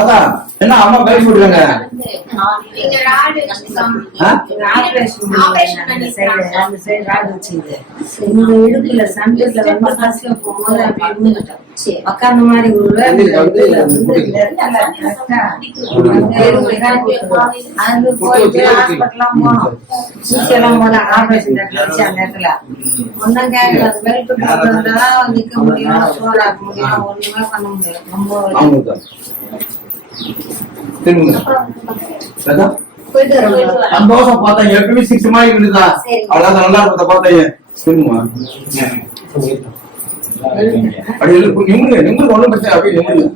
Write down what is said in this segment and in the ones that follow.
அதான் என்ன அம்மா பேசி விடுறாங்க. இடுப்புல சண்டத்துல உட்காந்த மாதிரி ஹாஸ்பிட்டல்லாம் போனோம். ஊசியெல்லாம் போல ஆபரேஷன் வச்சு அந்த இடத்துல ஒன்னும் கேட்கல. பெல்ட் நிக்க முடியும், சோறாக்க முடியும், ஒண்ணுமே பண்ண முடியும். ரொம்ப சந்தோஷம் பார்த்தேன். எப்பவுமே 6 மாதிரி இருந்துதா அவ்வளவு நல்லா இருந்த பார்த்தேன். சொல்லுமா அப்படி நிமிடுங்க நிமிடுங்க ஒண்ணும் பிரச்சனை அப்படியே நிமிடுங்க.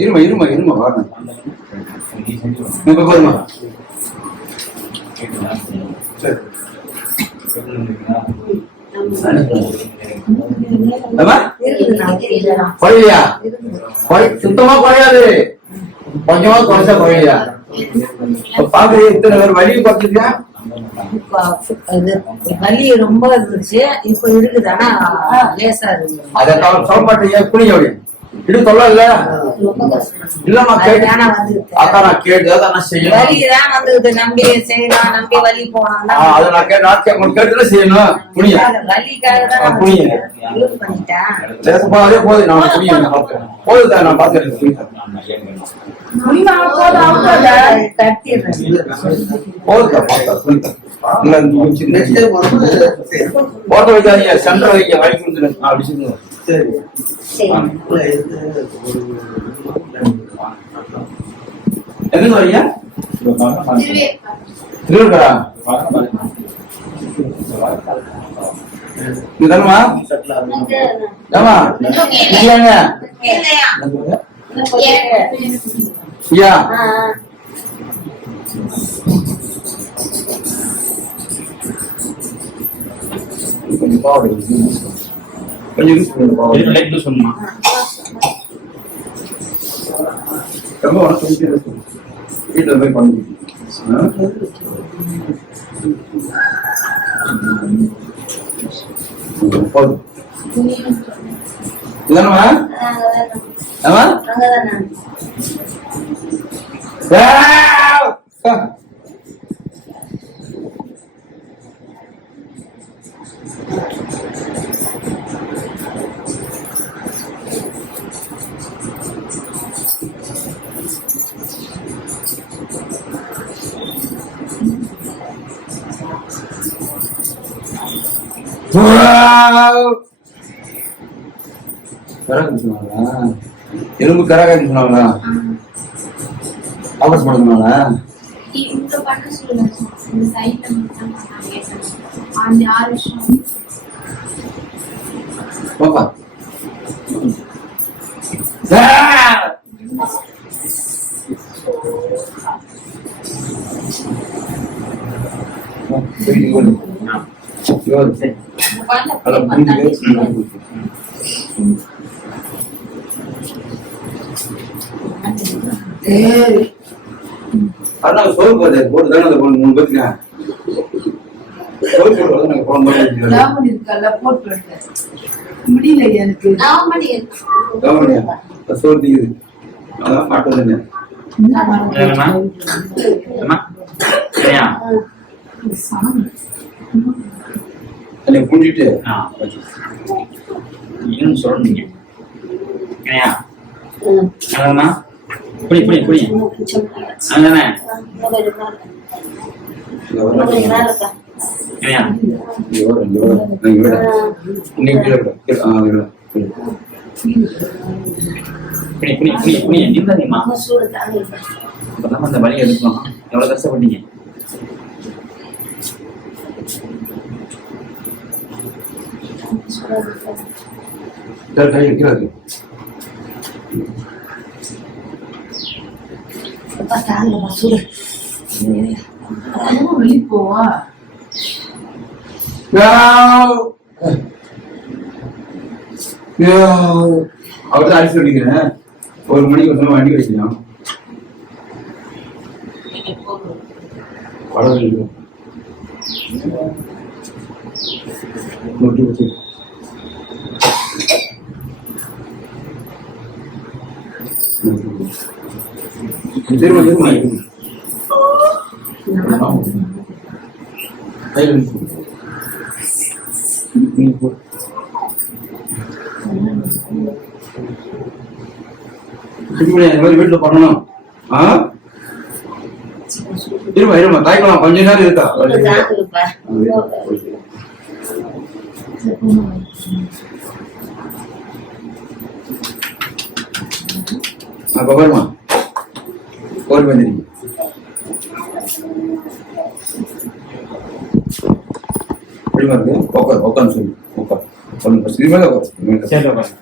இருமா இருமா இருமா வரணும் இப்ப போதுமா. குறையா சுத்தமா குறையாது, கொஞ்சமா குறைச்சா குறையா. பாக்குறது இத்தனை பேர் வலி பார்த்துருக்கா. வலி ரொம்ப இருந்துச்சு, இப்ப இருக்குது. ஆனா லேசா இருக்கு. அதை சொல்ல மாட்டீங்க. புனிய இது சொல்ல இல்ல இல்லம்மா கேட்டேன். அதான் நான் கேட்டுதான் செய்யணும். வலிதான் வந்தது. நம்பி செய்யலாம், நம்பி வலி போனோம். அதை நான் கேட்டு செய்யணும். புனிய வலிக்காக புனிய பண்ணிட்டேன். அதே போதும். நான் புனிய போதுதான். நான் பாத்துறேன். போட்ட வைக்காதீங்க, சென்டர் வைக்க வலிக்கு வந்துடும். அப்படி சொல்லுங்க. எங்க வரீங்க? திருவிழா இதுதானமா? ஏமா இல்லையாங்க ஐயா கொஞ்சம் யூஸ் பண்ணுங்க. சொன்னா ரொம்ப வீட்டுல போய் பண்ணி இதானமா? எலும்பு கரகான்னு சொன்னாங்களா? ஆபரேஷன் பண்ண சொன்னாங்களா? பாப்பா அதான் சோறு போட்டு தானே அதை 3 பேருக்கு முடியல எனக்கு சோறு தீக்குது. அதான் பாட்டு புண்டிட்டு சொல்லணுங்க. புடி புடி புடி அதானே அந்த வழி எடுக்கலாம். எவ்வளவு கஷ்டப்பட்டீங்க. கை வைக்கிறது வெளிப்போவா அவர்தான் அடிச்சு விட்டீங்க. ஒரு மணிக்கு ஒரு வண்டி வச்சுக்கலாம். வீட்டுல பண்ணணும். இருமா இருமா தாய்க்கலாம் கொஞ்ச நேரம் இருக்கா. அப்ப வருமா கோல் வந்துருங்க. எப்படிமா இருக்கு? உட்கார் உட்காந்து சொல்லு. உட்கார் சொல்லுங்க. இதுமாதிரி உட்கார்.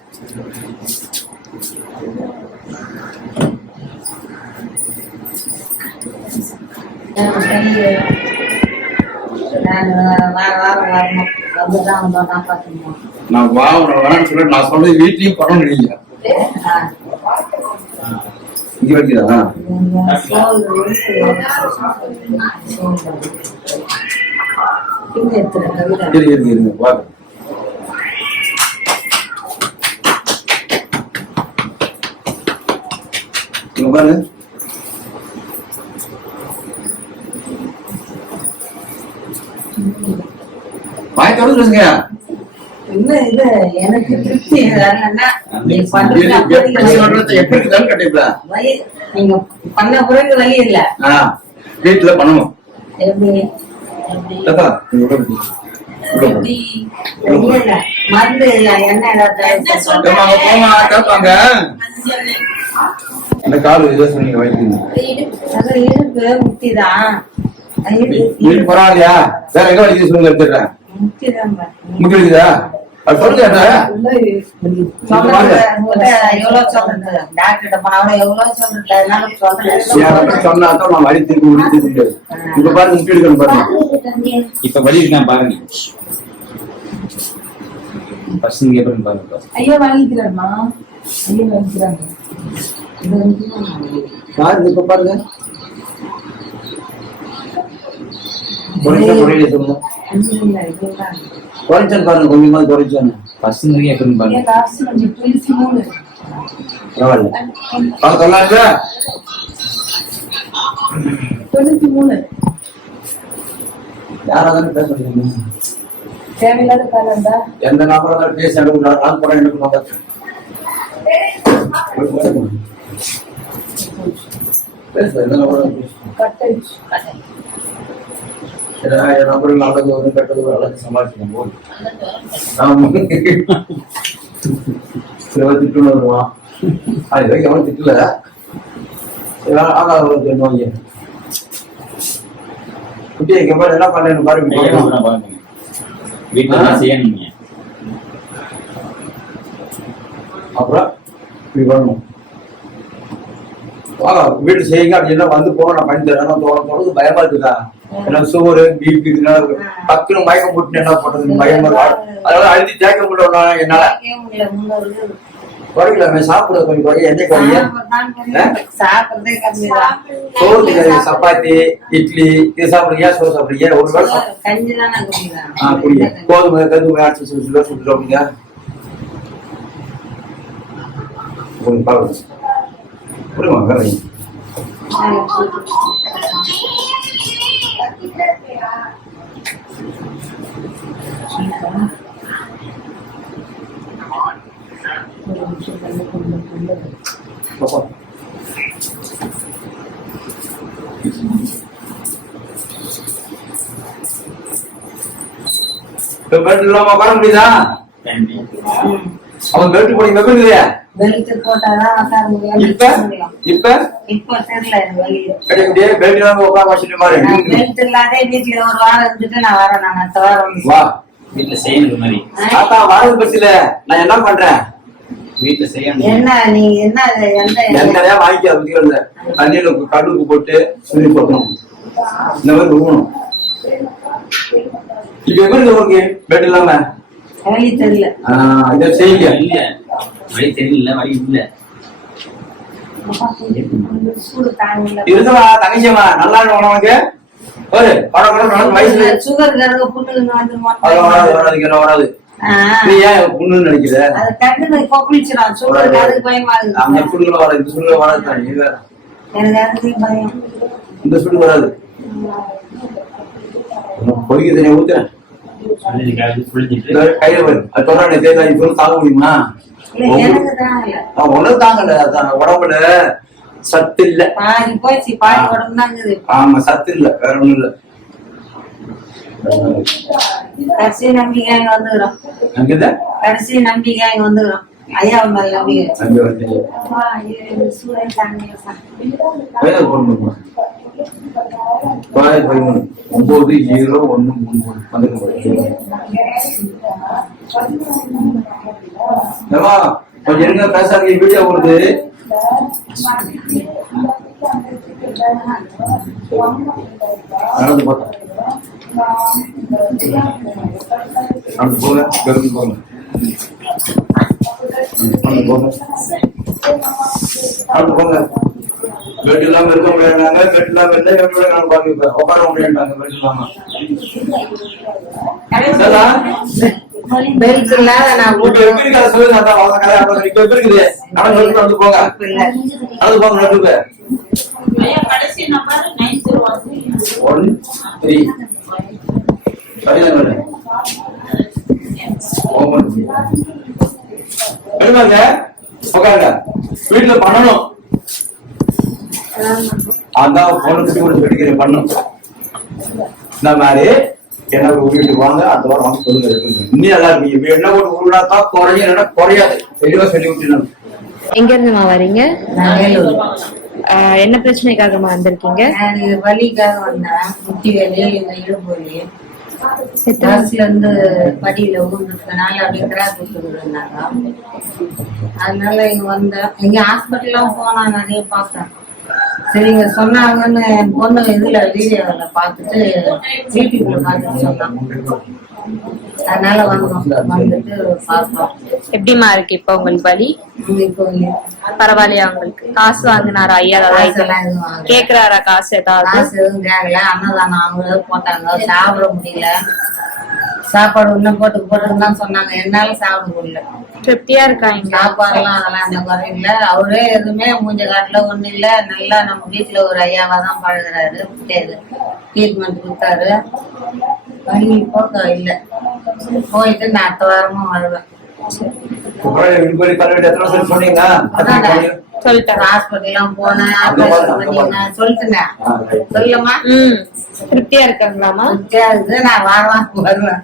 நான் வேணான்னு சொல்ல நான் சொல்றது வீட்லயும் படம் நினைக்கிறேன். இங்க வைக்கிறதா இருங்க பாரு. பாரு வாய் தொடர்ந்துங்க. எனக்கு திருப்தி நீங்க பண்ண பிறகு வழி இல்ல. வீட்டுல பண்ணணும். மருந்து என்ன கேட்பாங்க. இந்த கால் இதை சொன்னீங்க இருக்கு முட்டிதான். பரவாயில்லையா? வேற எங்க வலிக்குது சொல்லுங்க எடுத்துடுறேன். முட்டி வலிக்குதா? அது சொல்லுங்க. சொன்னாதான் நான் வலி திருப்பி முடியாது. இப்ப பாருங்க முட்டி எடுக்கணும் பாருங்க. இப்ப வலி இருக்கா பாருங்க. பாருங்க ஐயோ வாங்கிக்கிறாருமா. ஐயோ வாங்கிக்கிறாங்க. பாருங்க இப்ப பாருங்க. குறைச்சல் பாருங்க கொஞ்சமா குறைச்சானு பசங்க எப்படி பாருங்க. பரவாயில்ல 93 யாராவது பேச முடியுமா? தேவையில்லாத காலண்டா எந்த நபராக பேச எடுக்கலாம் கூட எனக்கு பேச எந்த நபராக நபர்கள் நல்லது வந்து கெட்டது அழகு சமாளிக்கணும் போது திட்டு வருவான். அது வரைக்கும் எவனும் திட்டல. நோய் குட்டி என்ன பண்ணு பாருங்க. அப்புறம் இப்படி பண்ணணும். வீட்டு செய்யுங்க அப்படின்னா வந்து போக நான் பண்ணி தரேன். தொடர்ந்து பயமா இருக்குதா? சோறு பீப் டக்குன்னு மயக்கம் போட்டு என்ன பண்றது பயமா இருக்கு. அதனால அழுத்தி தேக்க முடியல என்னால. குறைக்கல சாப்பிடுறது கொஞ்சம் குறைய. என்ன குறைய? சோறு சப்பாத்தி இட்லி இது சாப்பிடுறீங்க. சோறு சாப்பிடுறீங்க. ஒரு வேளை குடிங்க. கோதுமை கருதுமை அடிச்சு சுட்டு சாப்பிடுங்க. கொஞ்சம் பாருங்க புரியுமா? வேற பெல்ட் இல்லாம உட்கார முடியுதா? அவன் பெல்ட் போடி வெப்பலையா? பெல்ட் போட்டாதான் உட்கார முடியும். இப்ப தெரியல பெல்ட் இல்லாம உட்கார வச்சுட்டு பாரு. பெல்ட் இல்லாத வீட்டுல ஒரு வாரம் இருந்துட்டு நான் வரேன். நான் அடுத்த வாரம் வா வீட்டுல செய்யணும் மாதிரி தாத்தா வாழ்க்கை பத்தில நான் என்ன பண்றேன் வீட்டுல செய்யணும். என்ன நீ என்ன எந்த எண்ணெயா வாங்கிக்க பத்தி தண்ணியில கடுகு போட்டு சுண்டி போட்டணும் இந்த மாதிரி உருவணும். இப்ப எப்படி இருக்கு உங்களுக்கு பெட் இல்லாம வழி தெரியல. இதை செய்யுங்க. இல்ல வழி தெரியல, வழி இல்ல. சூடு தாங்கல. இருக்குமா தங்கச்சியம்மா நல்லா இருக்கும் உனக்கு ஒரு வயசுல சுகர் கருக புண்ணுங்க வந்துருமா? அது வராது நீ ஏன் புண்ணுன்னு நினைக்கிற? அது டக்குனு கொப்பளிச்சிடும். சுகர் கருக்கு பயமா அந்த இருக்கு. சுடுல வராது, இந்த சுடுல வராது. நீ வேற எனக்கு அதுக்கு பயம். இந்த சுடு வராது. பொறிக்க தனியா ஊத்துறேன் கையில வரும். அது தொடர்ந்து தேர்தல் இப்ப தாங்க முடியுமா? இல்ல எனக்கு தான் இல்ல. ஒண்ணும் தாங்கல. அதான் உடம்புல சத்து இல்ல. பாதி போயிடுச்சு. பாதி உடம்பு தான் இருக்குது. ஆமா சத்து இல்ல, வேற ஒண்ணும் இல்ல. கடைசி நம்பிக்கை இங்க வந்துக்கிறோம். அங்கதா கடைசி நம்பிக்கை இங்க வந்துக்கிறோம். ஐயா மேல நம்பிக்கை. அங்க வந்து சூரியன் தாங்க வேலை போடணும். 90133 கொஞ்சம் இருங்க பேசாதீங்க, வீடியோ போடுது. நடந்து போங்க, நடந்து போங்க. நடந்து போங்க. பெட் இல்லாம இருக்க முடியாதுனாங்க. பெட் இல்லாம இருந்தா எப்படி நான் பாத்துப்பேன். உட்கார முடியாட்டாங்க பெட் இல்லாம. பெல்ட் இல்லாத நான் இப்ப எப்படி இருக்கா சொல்லுங்க. அதான் அவங்க கதை ஆடுறாங்க. இப்ப எப்படி இருக்குது? நடந்து போங்க, நடந்து போங்க, நடந்து போங்க. நடுவுல கடைசி நம்பர் 901 1 3 சரிதான் மேடம். எடுவாங்க, உட்காருங்க. வீட்டுல பண்ணணும். அதான் பொண்ணு குட்டி கூட சொல்லிக்கிறேன் பண்ணணும். இந்த மாதிரி என்ன வீட்டுக்கு வாங்க, அடுத்த வாரம் வாங்க சொல்லுங்க. இன்னும் நல்லா இருக்கு. இப்ப என்ன போட்டு உருளாத்தான் குறையும், இல்லைன்னா குறையாது. தெளிவா சொல்லி விட்டுணும். எங்க இருந்துமா வரீங்க? நான் வேலூர். என்ன பிரச்சனைக்காகமா வந்திருக்கீங்க? நான் வலிக்காக வந்தேன். முட்டி வலி, இந்த இடுப்பு வலி. பஸ்ல இருந்து படியில ஊர்ந்ததுனால அப்படியே கிராக் விட்டுருந்தாங்க. அதனால இங்க வந்தேன். இங்க ஹாஸ்பிட்டல்லாம் போனா நிறைய பார்த்தேன். சரி இங்க சொன்னாங்கன்னு என் பொண்ணு இதுல வீடியோல பார்த்துட்டு யூடியூப்ல பார்த்துட்டு சொன்னாங்க. அதனால வந்தோம். வந்துட்டு பார்த்தோம். எப்படிமா இருக்கு இப்ப உங்களுக்கு வலி? இப்போ பரவாயில்லையா உங்களுக்கு? காசு வாங்கினாரா ஐயா? காசெல்லாம் எதுவும் வாங்கல. கேக்குறாரா காசு ஏதாவது? காசு எதுவும் கேட்கல. அன்னதானம் அவங்களே போட்டாங்க. சாப்பிட முடியல. சாப்பாடு இன்னும் போட்டுதான் சொன்னாங்க. என்னால சாப்பிட முடியல. திருப்தியா இருக்காங்க? சாப்பாடுலாம் அதெல்லாம் அந்த குறை இல்ல. அவரே எதுவுமே மூஞ்ச காட்டுல ஒண்ணு இல்ல. நல்லா நம்ம வீட்டுல ஒரு ஐயாவா தான் பழகுறாரு. ட்ரீட்மெண்ட் கொடுத்தாரு. வலி போக்க இல்ல. போயிட்டு நான் அடுத்த வாரமும் வருவேன். சொன்னீங்க சொல்லிட்டாங்க. ஹாஸ்பிட்டல் எல்லாம் போனேன். ஆபரேஷன் பண்ணீங்க சொல்லிட்டுங்க. சொல்லுமா? திருப்தியா இருக்காங்களாமா? நான் வருவேன்.